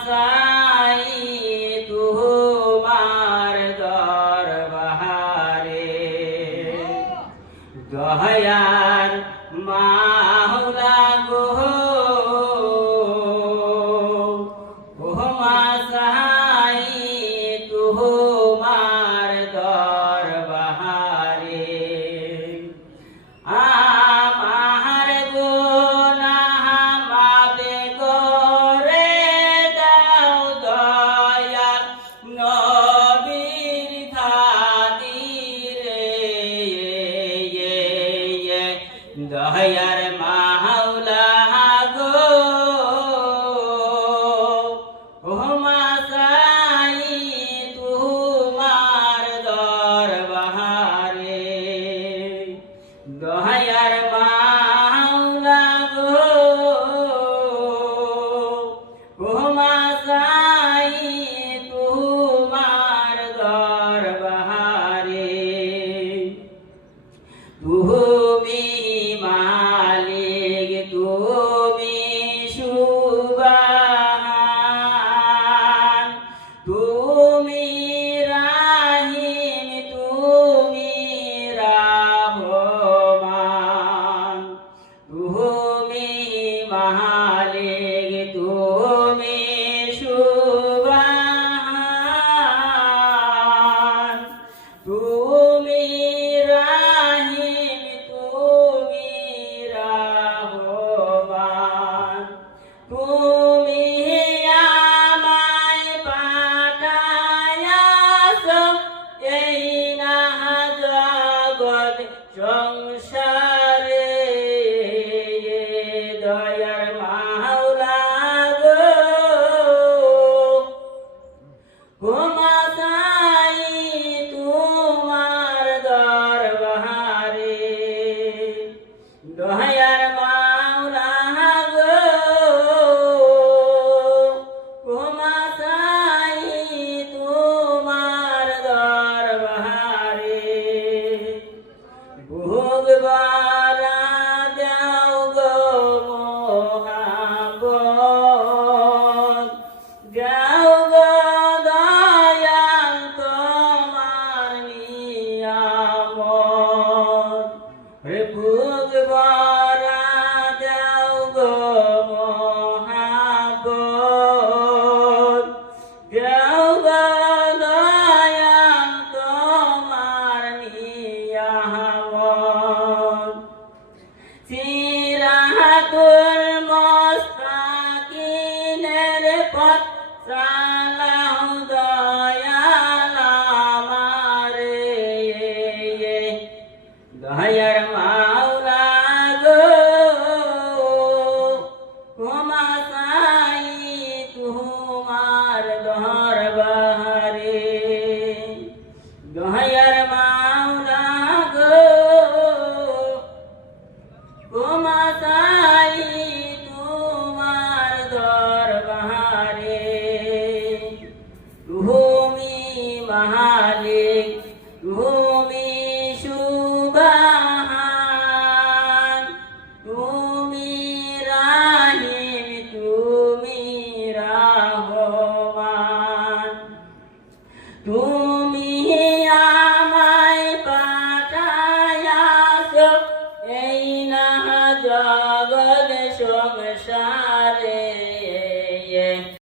সাই তোমার দরবারে দয়ার মাওলা গো সাই তোমার দরবারে দয়ার মাওলা গো সাই তোমার দরবারে দয়ার মাওলা গো সাই তোমার দরবারে তুমি মালিক তুমি সুবহান তুমি রাহিম তুমি রহমান তুমি মালিক তুমি সুবহান তুমি তুমি আমায় পাঠায়াছ এই না জগৎ সংসারে দয়ার মাওলা গো সাই তোমার দরবারে দয়ার মাওলা গো সাই তোমার দরবারে ভোগবারা দাও গো মোহাম্মদ গাও গো দয়াল তোমার নিয়ামত রে ভোগবারা দাও গো মোহাম্মদ গাও গো দয়াল তোমার নিয়ামত সিরাতুল মুস্তাকিমের পথ চালাও দয়াল আমারে দয়ার মাওলা গো সাই তোমার দরবারে দয়ার মাওলা গো সাই তোমার দরবারে তুমি মালিক তুমি সুবহান তুমি রাহিম তুমি রহমান তুমি আমায় পাঠায়াছ এই না জগৎ সংসারে